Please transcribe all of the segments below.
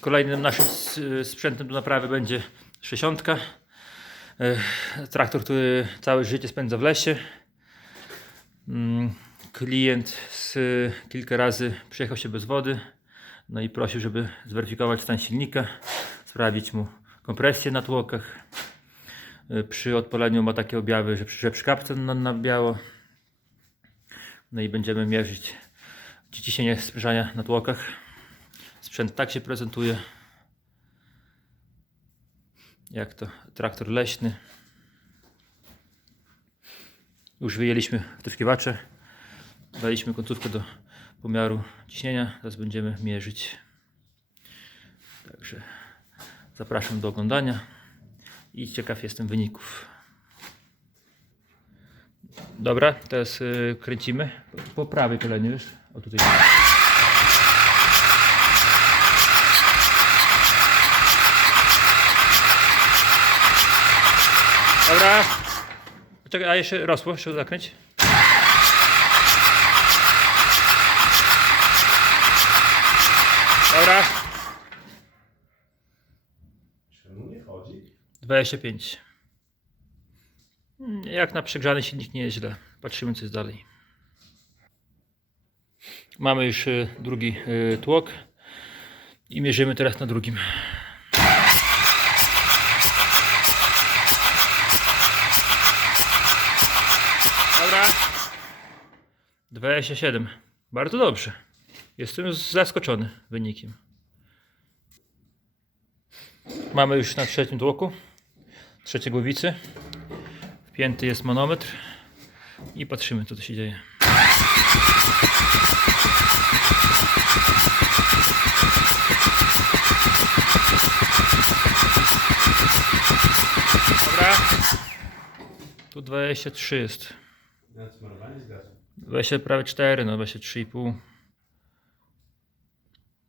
Kolejnym naszym s- sprzętem do naprawy będzie 60. Traktor, który całe życie spędza w lesie. Mm, Klient z, kilka razy przyjechał się bez wody. No i prosił, żeby zweryfikować stan silnika, sprawdzić mu kompresję na tłokach. Y, Przy odpaleniu ma takie objawy, że, że przy kapce na, na biało. No i będziemy mierzyć ciśnienie sprzężania na tłokach. Sprzęt tak się prezentuje. Jak to traktor leśny. Już wyjęliśmy wtyczkiwacze. Daliśmy końcówkę do pomiaru ciśnienia. Teraz będziemy mierzyć. Także zapraszam do oglądania i ciekaw jestem wyników. Dobra, teraz y, kręcimy po, prawej kolenie, wiesz? O tutaj. Dobra. Czekaj, a jeszcze rosło, jeszcze zakręć. Dobra. Czemu nie chodzi? 25. Mm, Jak na przegrzany silnik nie jest źle. Patrzymy co jest dalej. Mamy już y, drugi y, tłok i mierzymy teraz na drugim. 27. Bardzo dobrze. Jestem zaskoczony wynikiem. Mamy już na trzecim tłoku trzeciej głowicy. Wpięty jest manometr i patrzymy co tu się dzieje. Dobra. Tu 23 jest. Na smarowanie z gazem. 20 prawie 4, no 23,5.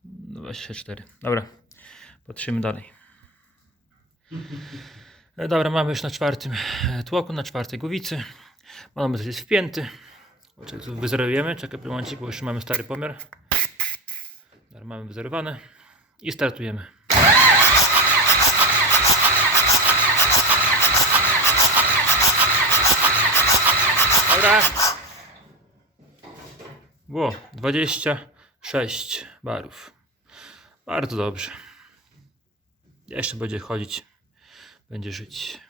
No 24. Dobra. Patrzymy dalej. E, Dobra, mamy już na czwartym e, tłoku, na czwartej głowicy. Manometr jest wpięty. Czekaj, tu wyzerujemy. Czekaj, momencik, bo jeszcze mamy stary pomiar. Dobra, mamy wyzerowane. I startujemy. Dobra. Było 26 barów. Bardzo dobrze. Jeszcze będzie chodzić, będzie żyć.